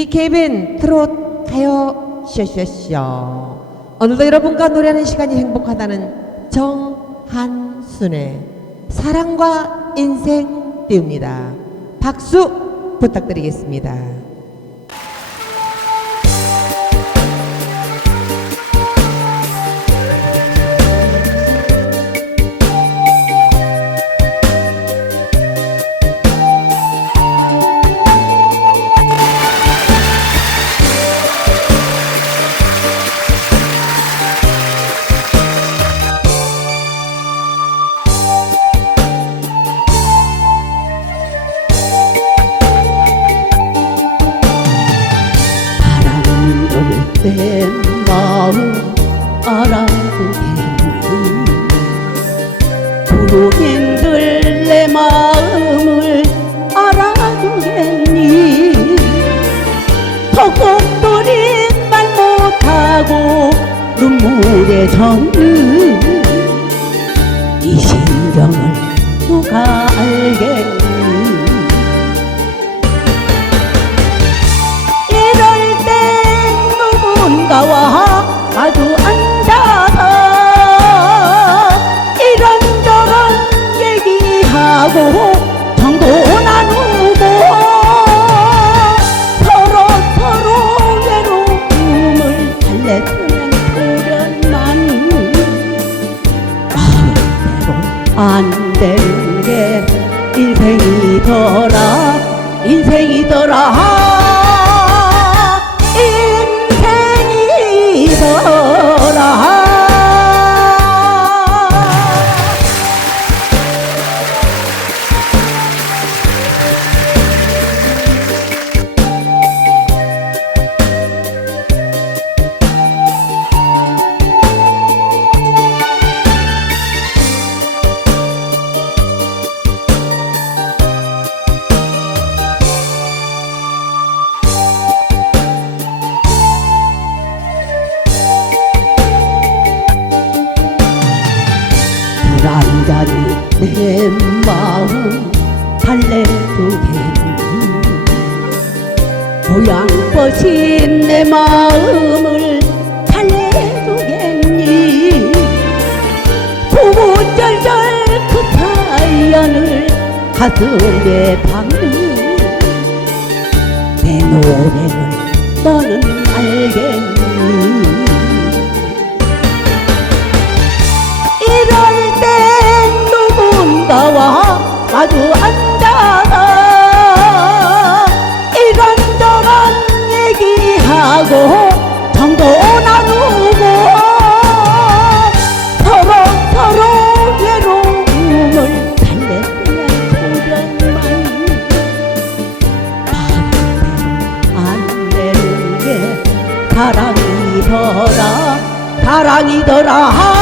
DK밴 트롯 가요. 쇼쇼쇼 오늘도 여러분과 노래하는 시간이 행복하다는 정한순의 사랑과 인생 띄웁니다. 박수 부탁드리겠습니다 마음 알아보겠니 부르인들 내 마음을 알아주겠니? 덕곡들이 말 못하고 눈물에 젖는 이 심정을 누가 알겠니 얘기하고 정도 나누고 서로 서로 외로움을 달래주면 그련만 마음대로 안 되는 게 인생이더라 인생이더라 불안자니 내 마음 달래주겠니? 모양벗인 내 마음을 달래주겠니? 구구절절 그 사연을 가슴에 박는 내 노래를 너는 알겠니 사랑이더라. 사랑이더라